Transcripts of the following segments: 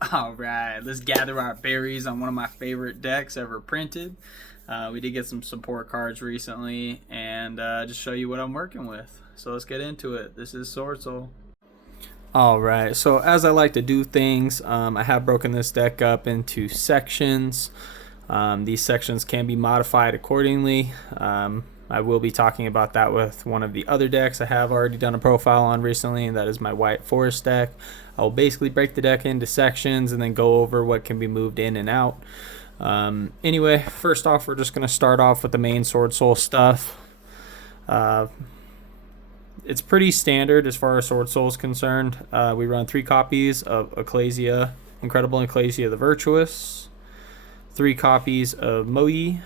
All right, let's gather our berries on one of my favorite decks ever printed. We did get some support cards recently, and just show you what I'm working with. So let's get into it. This is Swordsoul. All right, so as I like to do things, I have broken this deck up into sections. These sections can be modified accordingly. I will be talking about that with one of the other decks I have already done a profile on recently, and that is my White Forest deck. I will basically break the deck into sections and then go over what can be moved in and out. Anyway, first off, we're just going to start off with the main Swordsoul stuff. It's pretty standard as far as Swordsoul is concerned. We run 3 copies of Ecclesia, Incredible Ecclesia the Virtuous, 3 copies of Moyi,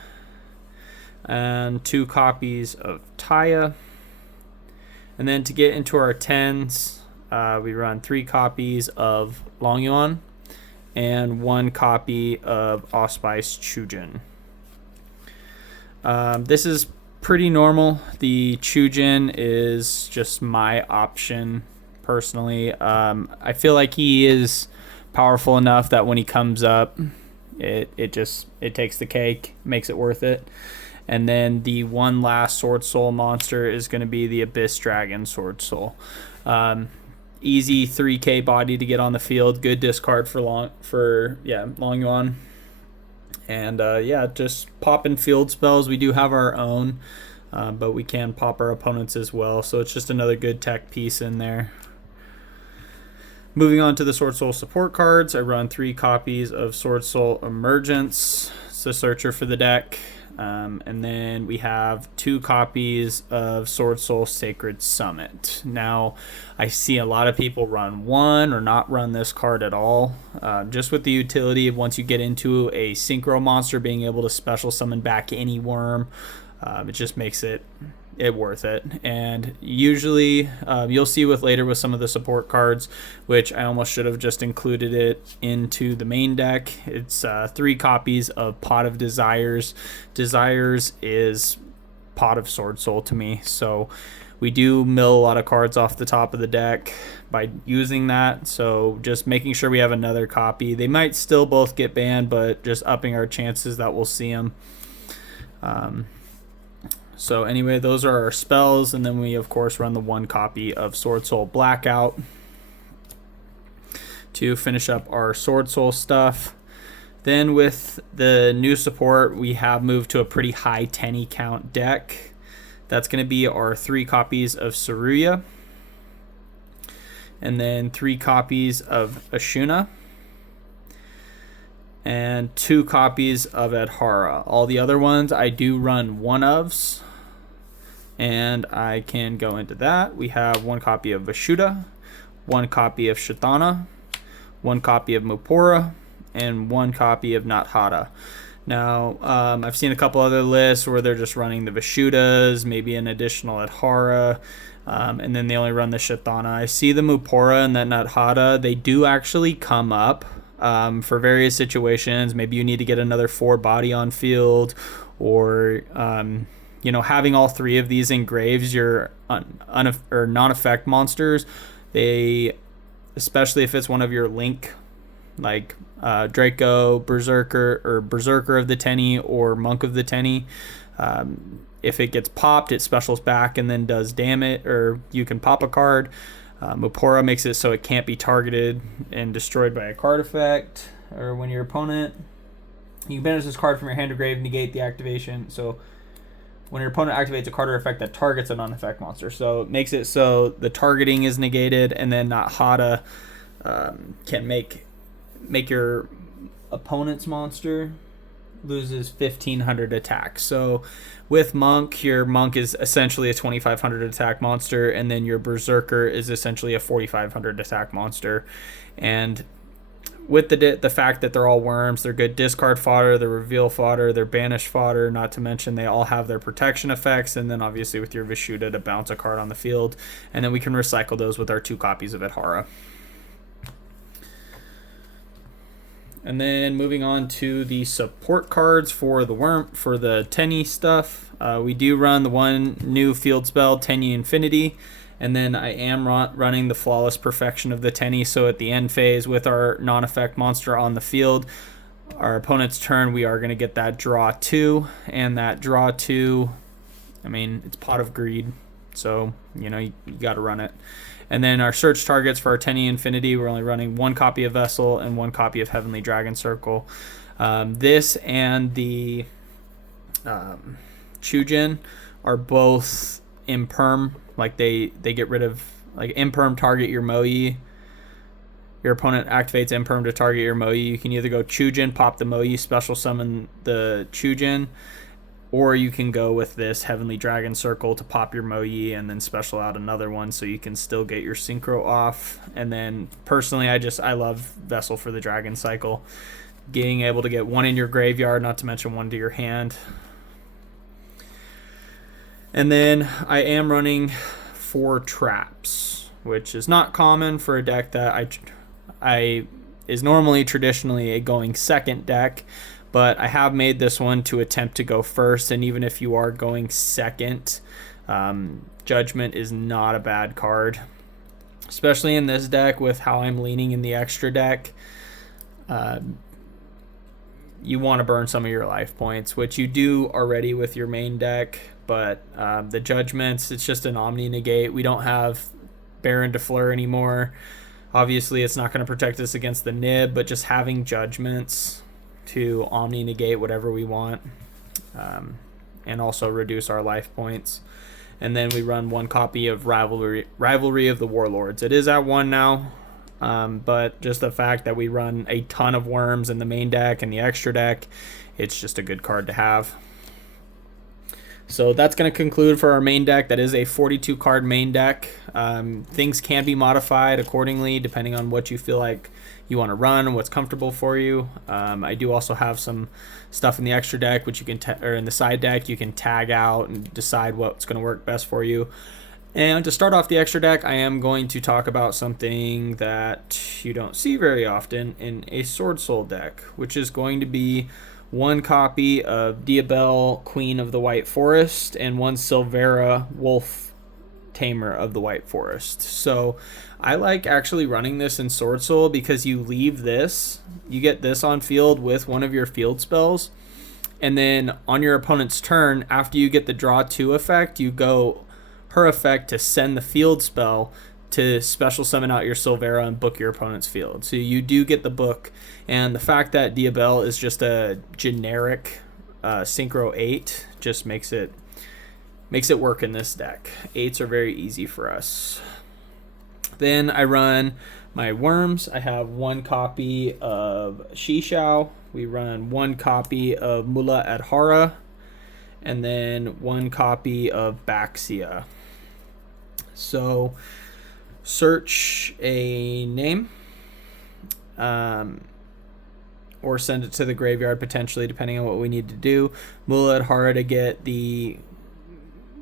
and 2 copies of Taya. And then to get into our 10s, we run 3 copies of Longyuan and 1 copy of Auspice Chujin. This is pretty normal. The Chujin is just my option personally. I feel like he is powerful enough that when he comes up, it takes the cake, makes it worth it. And then the one last Swordsoul monster is going to be the Abyss Dragon Swordsoul. Easy 3k body to get on the field. Good discard for Longyuan. And just popping field spells. We do have our own, but we can pop our opponents as well. So it's just another good tech piece in there. Moving on to the Swordsoul support cards, I run 3 copies of Swordsoul Emergence. It's the searcher for the deck. And then we have 2 copies of Swordsoul Sacred Summit. Now, I see a lot of people run 1 or not run this card at all. Just with the utility of once you get into a synchro monster, being able to special summon back any worm, it just makes it worth it. And usually you'll see later with some of the support cards, which I almost should have just included it into the main deck. It's 3 copies of Pot of Desires. Desires is Pot of Swordsoul to me, so we do mill a lot of cards off the top of the deck by using that. So just making sure we have another copy. They might still both get banned, but just upping our chances that we'll see them. So anyway, those are our spells, and then we of course run the 1 copy of Swordsoul Blackout to finish up our Swordsoul stuff. Then with the new support, we have moved to a pretty high tenyi count deck. That's going to be our 3 copies of Saruya, and then 3 copies of Ashuna, and 2 copies of Adhara. All the other ones I do run 1-ofs, and I can go into that. We have 1 copy of Vashuda, 1 copy of Shatana, 1 copy of Mupora, and 1 copy of Nathata. Now, I've seen a couple other lists where they're just running the Vashudas, maybe an additional Adhara, and then they only run the Shatana. I see the Mupora and that Nathata, they do actually come up for various situations. Maybe you need to get another 4 body on field, or having all 3 of these in graves, your non-effect monsters, they, especially if it's one of your link, like Draco, Berserker, or Berserker of the Tenyi, or Monk of the Tenyi, if it gets popped, it specials back and then does damage, or you can pop a card. Mupora makes it so it can't be targeted and destroyed by a card effect, or when your opponent, you can banish this card from your hand to grave, negate the activation. So when your opponent activates a card or effect that targets a non-effect monster, so it makes it so the targeting is negated, and then Nathata can make your opponent's monster loses 1500 attack. So with Monk, your Monk is essentially a 2500 attack monster, and then your Berserker is essentially a 4500 attack monster. And with the fact that they're all worms, they're good discard fodder, they're reveal fodder, they're banish fodder, not to mention they all have their protection effects, and then obviously with your Vishuda to bounce a card on the field, and then we can recycle those with our 2 copies of Adhara. And then moving on to the support cards for the tenyi stuff, we do run the 1 new field spell, Tenyi Infinity, And then I am running the Flawless Perfection of the tenyi. So at the end phase with our non-effect monster on the field, our opponent's turn, we are going to get that draw 2. And that draw 2, I mean, it's Pot of Greed. So, you got to run it. And then our search targets for our tenyi Infinity, we're only running 1 copy of Vessel and 1 copy of Heavenly Dragon Circle. This and the Chujin are both imperm. Like they get rid of, like, imperm target your Moyi. Your opponent activates imperm to target your Moyi. You can either go Chujin, pop the Moyi, special summon the Chujin, or you can go with this Heavenly Dragon Circle to pop your Moyi and then special out another one so you can still get your Synchro off. And then personally, I love Vessel for the Dragon Cycle. Being able to get 1 in your graveyard, not to mention 1 to your hand. And then I am running 4 traps, which is not common for a deck that I is normally traditionally a going second deck, but I have made this one to attempt to go first. And even if you are going second, Judgment is not a bad card, especially in this deck with how I'm leaning in the extra deck. You want to burn some of your life points, which you do already with your main deck. But the Judgments, it's just an Omni Negate. We don't have Baron de Fleur anymore. Obviously, it's not going to protect us against the Nib, but just having Judgments to Omni Negate whatever we want, and also reduce our life points. And then we run 1 copy of Rivalry of the Warlords. It is at 1 now, but just the fact that we run a ton of worms in the main deck and the extra deck, it's just a good card to have. So that's going to conclude for our main deck. That is a 42 card main deck. Things can be modified accordingly depending on what you feel like you want to run and what's comfortable for you. I do also have some stuff in the extra deck, which you can or in the side deck you can tag out and decide what's going to work best for you. And to start off the extra deck, I am going to talk about something that you don't see very often in a Swordsoul deck, which is going to be 1 copy of Diabel, Queen of the White Forest, and 1 Silvera, Wolf Tamer of the White Forest. So I like actually running this in Swordsoul because you leave this, you get this on field with one of your field spells, and then on your opponent's turn, after you get the draw 2 effect, you go her effect to send the field spell to special summon out your Silvera and book your opponent's field. So you do get the book, and the fact that Diabel is just a generic Synchro 8 just makes it work in this deck. 8s are very easy for us. Then I run my worms. I have 1 copy of Shishao. We run 1 copy of Mula Adhara, and then 1 copy of Baxia. So search a name, or send it to the graveyard potentially, depending on what we need to do. Mula Adhara to get the...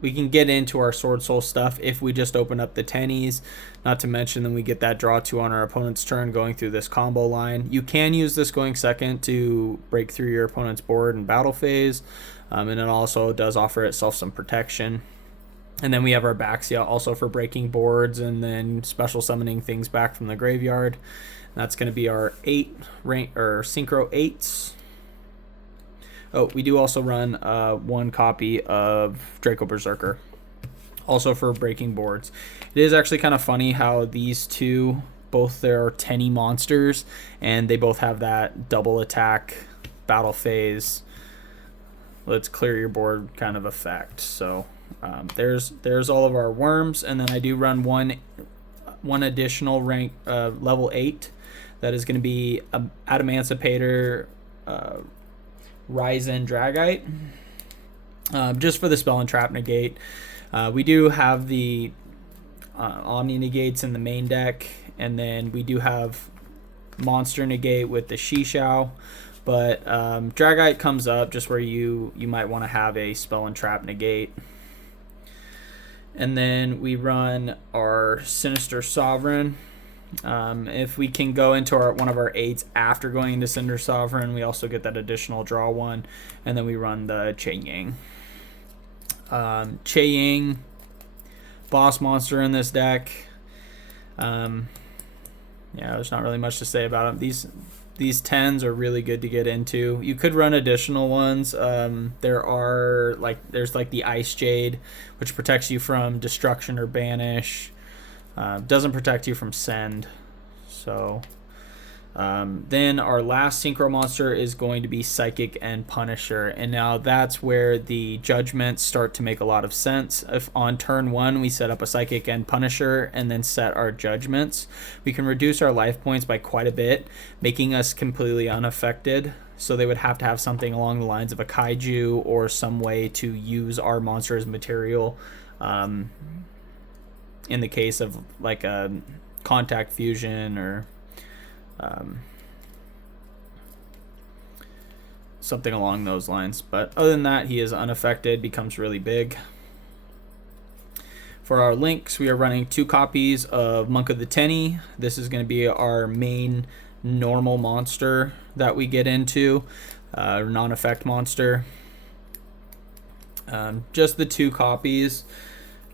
We can get into our Swordsoul stuff if we just open up the tennies. Not to mention then we get that draw 2 on our opponent's turn going through this combo line. You can use this going second to break through your opponent's board in battle phase. And it also does offer itself some protection. And then we have our Baxia also for breaking boards and then special summoning things back from the graveyard. That's going to be our 8 rank or Synchro 8s. Oh, we do also run 1 copy of Draco Berserker, also for breaking boards. It is actually kind of funny how these two, both they're tenyi monsters, and they both have that double attack battle phase. Let's clear your board kind of effect. So there's all of our worms, and then I do run one additional rank level 8. That is going to be Adamancipator, Ryzen Dragite, just for the spell and trap negate. We do have the Omni negates in the main deck, and then we do have monster negate with the Shishao, but Dragite comes up just where you might want to have a spell and trap negate. And then we run our Sinister Sovereign. If we can go into one of our 8s after going into Cinder Sovereign, we also get that additional draw 1, and then we run the Che Ying. Che Ying, boss monster in this deck. Yeah, there's not really much to say about them. These 10s are really good to get into. You could run additional ones. There's like the Ice Jade, which protects you from destruction or banish. Doesn't protect you from send. So then our last synchro monster is going to be Psychic and Punisher, and now that's where the judgments start to make a lot of sense. If on turn 1 we set up a Psychic and Punisher and then set our judgments, we can reduce our life points by quite a bit, making us completely unaffected. So they would have to have something along the lines of a kaiju or some way to use our monster as material. In the case of like a contact fusion or something along those lines. But other than that, he is unaffected, becomes really big. For our links, we are running 2 copies of Monk of the Tenyi. This is going to be our main normal monster that we get into, non-effect monster. Just the 2 copies.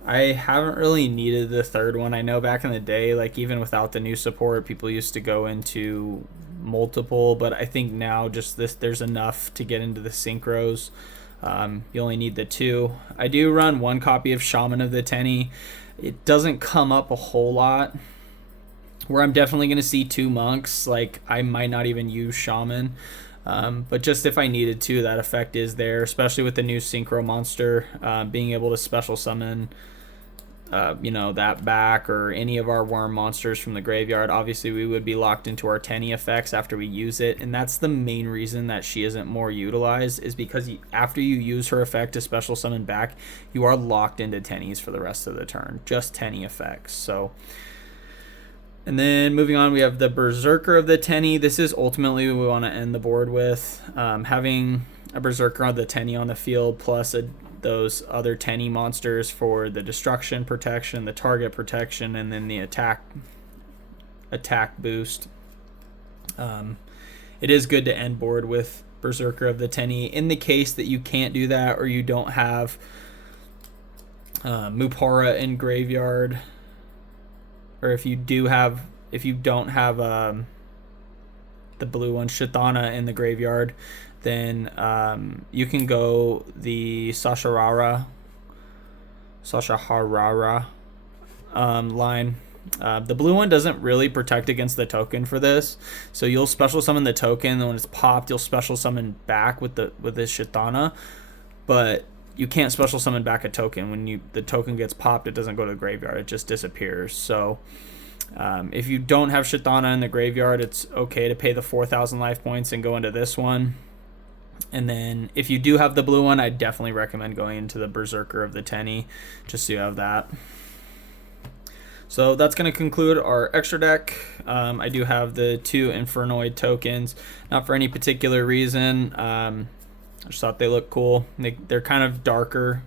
I haven't really needed the third one. I know back in the day, like even without the new support, people used to go into multiple, but I think now just there's enough to get into the synchros. You only need the 2. I do run 1 copy of Shaman of the Tenyi. It doesn't come up a whole lot, where I'm definitely going to see 2 monks. Like I might not even use Shaman. But just if I needed to, that effect is there, especially with the new synchro monster, being able to special summon that back or any of our worm monsters from the graveyard. Obviously we would be locked into our Tenyi effects after we use it, and that's the main reason that she isn't more utilized, is because after you use her effect to special summon back, you are locked into Tenyis for the rest of the turn, just Tenyi effects. So, and then moving on, we have the Berserker of the Tenyi. This is ultimately what we want to end the board with. Having a Berserker of the Tenyi on the field plus those other Tenyi monsters for the destruction protection, the target protection, and then the attack boost. It is good to end board with Berserker of the Tenyi. In the case that you can't do that, or you don't have Mupara in graveyard, or if you don't have the blue one, Shithana, in the graveyard, then you can go the Sasharara line. The blue one doesn't really protect against the token for this, so you'll special summon the token, and when it's popped, you'll special summon back with this Shithana, but you can't special summon back a token. When the token gets popped, it doesn't go to the graveyard, it just disappears. So if you don't have Shithana in the graveyard, it's okay to pay the 4,000 life points and go into this one. And then if you do have the blue one, I definitely recommend going into the Berserker of the Tenyi, just so you have that. So that's going to conclude our extra deck. I do have the 2 Infernoid tokens, not for any particular reason. I just thought they look cool. They're kind of darker.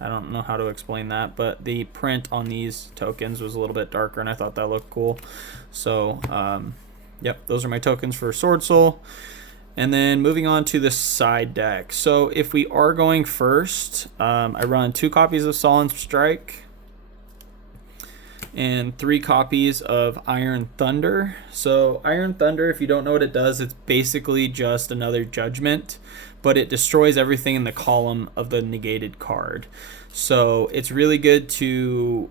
I don't know how to explain that, but the print on these tokens was a little bit darker, and I thought that looked cool. So, yep, those are my tokens for Swordsoul. And then moving on to the side deck. So if we are going first, I run 2 copies of Solemn Strike and 3 copies of Iron Thunder. So Iron Thunder, if you don't know what it does, it's basically just another judgment, but it destroys everything in the column of the negated card. So it's really good to,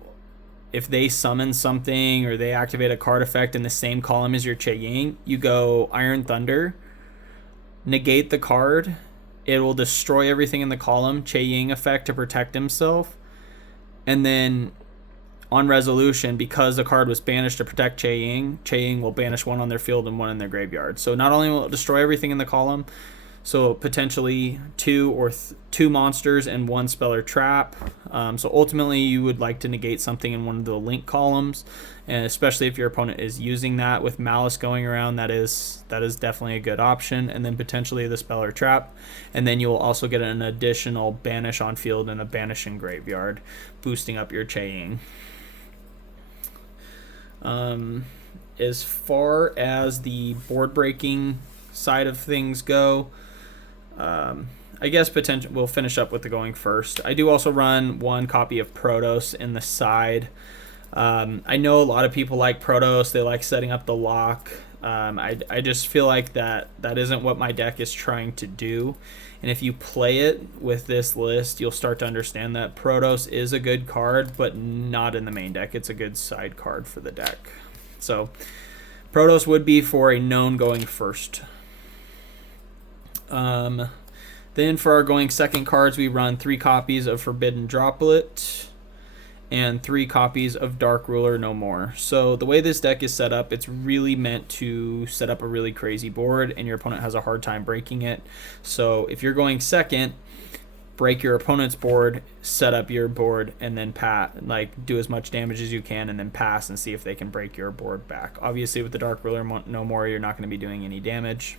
if they summon something or they activate a card effect in the same column as your Che-Ying, you go Iron Thunder, negate the card, it will destroy everything in the column, Che-Ying effect to protect himself, and then on resolution, because the card was banished to protect Che-Ying, Che-Ying will banish 1 on their field and 1 in their graveyard. So not only will it destroy everything in the column, so potentially 2 monsters and 1 spell or trap. So ultimately you would like to negate something in one of the link columns, and especially if your opponent is using that with Malice going around, that is definitely a good option. And then potentially the spell or trap, and then you'll also get an additional banish on field and a banish in graveyard, boosting up your Che-Ying. As far as the board breaking side of things go, I guess potential. We'll finish up with the going first. I do also run one copy of Protos in the side. I know a lot of people like Protos. They like setting up the lock. I just feel like that isn't what my deck is trying to do. And if you play it with this list, you'll start to understand that Protos is a good card, but not in the main deck. It's a good side card for the deck. So Protos would be for a known going first. Then for our going second cards, we run 3 copies of Forbidden Droplet and 3 copies of Dark Ruler No More. So the way this deck is set up, it's really meant to set up a really crazy board, and your opponent has a hard time breaking it. So if you're going second, break your opponent's board, set up your board, and then do as much damage as you can, and then pass and see if they can break your board back. Obviously, with the Dark Ruler No More, you're not going to be doing any damage.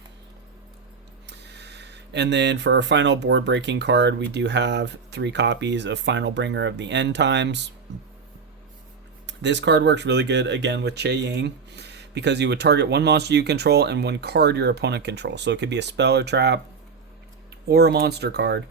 And then for our final board breaking card, we do have 3 copies of Final Bringer of the End Times. This card works really good, again, with Che-Ying, because you would target 1 monster you control and 1 card your opponent controls. So it could be a spell or trap or a monster card,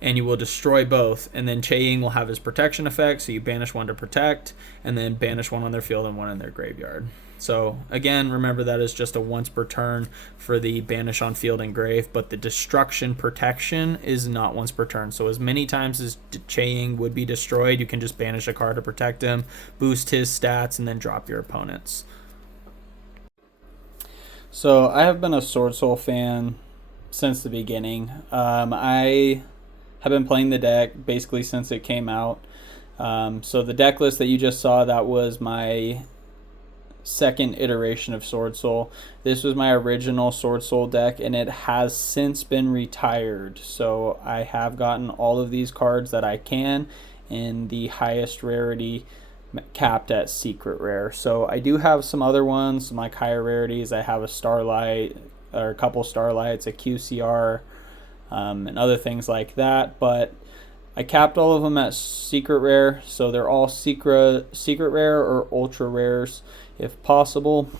and you will destroy both. And then Che-Ying will have his protection effect, so you banish 1 to protect, and then banish 1 on their field and 1 in their graveyard. So again, remember that is just a once per turn for the banish on field and grave, but the destruction protection is not once per turn. So as many times as Che-Ying would be destroyed, you can just banish a card to protect him, boost his stats, and then drop your opponent's. So I have been a Swordsoul fan since the beginning. I have been playing the deck basically since it came out. So the deck list that you just saw, that was my second iteration of Swordsoul. This was my original Swordsoul deck, and it has since been retired. So I have gotten all of these cards that I can in the highest rarity, capped at secret rare. So I do have some other ones, some like higher rarities. I have a Starlight, or a couple Starlights, a QCR, and other things like that. But I capped all of them at secret rare, so they're all secret rare or ultra rares if possible.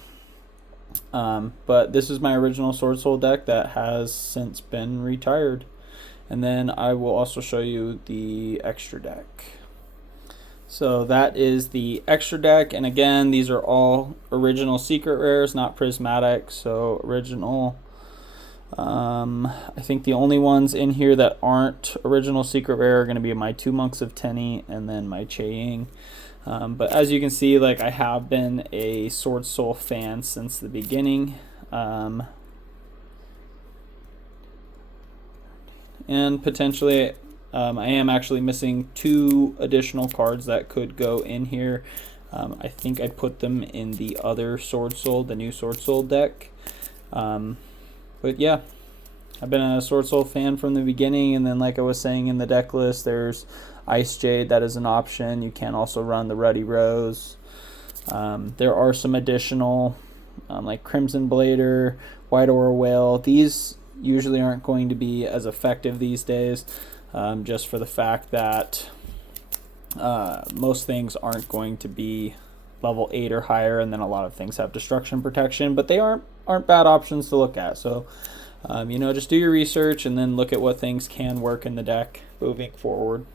But this is my original Swordsoul deck that has since been retired. And then I will also show you the extra deck. So that is the extra deck, and again, these are all original secret rares, not prismatic, so original. I think the only ones in here that aren't original secret rare are going to be my 2 Monks of Tenyi and then my Che-Ying. But as you can see, like, I have been a Swordsoul fan since the beginning. And potentially I am actually missing 2 additional cards that could go in here. I think I put them in the other Swordsoul, the new Swordsoul deck. But yeah, I've been a Swordsoul fan from the beginning, and then like I was saying in the deck list, there's Ice Jade, that is an option. You can also run the Ruddy Rose. There are some additional like Crimson Blader, White Aura Whale. These usually aren't going to be as effective these days, just for the fact that most things aren't going to be level 8 or higher, and then a lot of things have destruction protection, but they aren't bad options to look at. So you know, just do your research and then look at what things can work in the deck moving forward.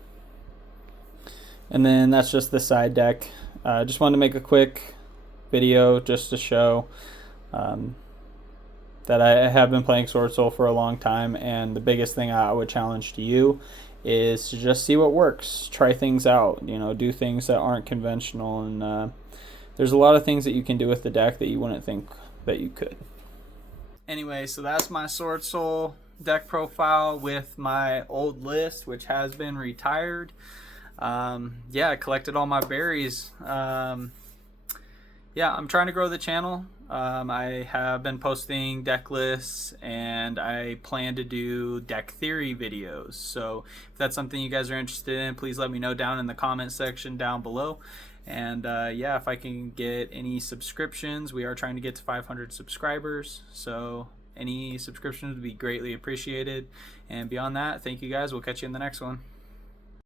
And then that's just the side deck. Just wanted to make a quick video just to show that I have been playing Swordsoul for a long time, and the biggest thing I would challenge to you is to just see what works. Try things out, you know, do things that aren't conventional, and there's a lot of things that you can do with the deck that you wouldn't think that you could. Anyway, so that's my Swordsoul deck profile with my old list, which has been retired. Yeah, I collected all my berries. Yeah, I'm trying to grow the channel. I have been posting deck lists, and I plan to do deck theory videos. So if that's something you guys are interested in, please let me know down in the comment section down below. And yeah, if I can get any subscriptions, we are trying to get to 500 subscribers. So any subscriptions would be greatly appreciated. And beyond that, thank you guys. We'll catch you in the next one.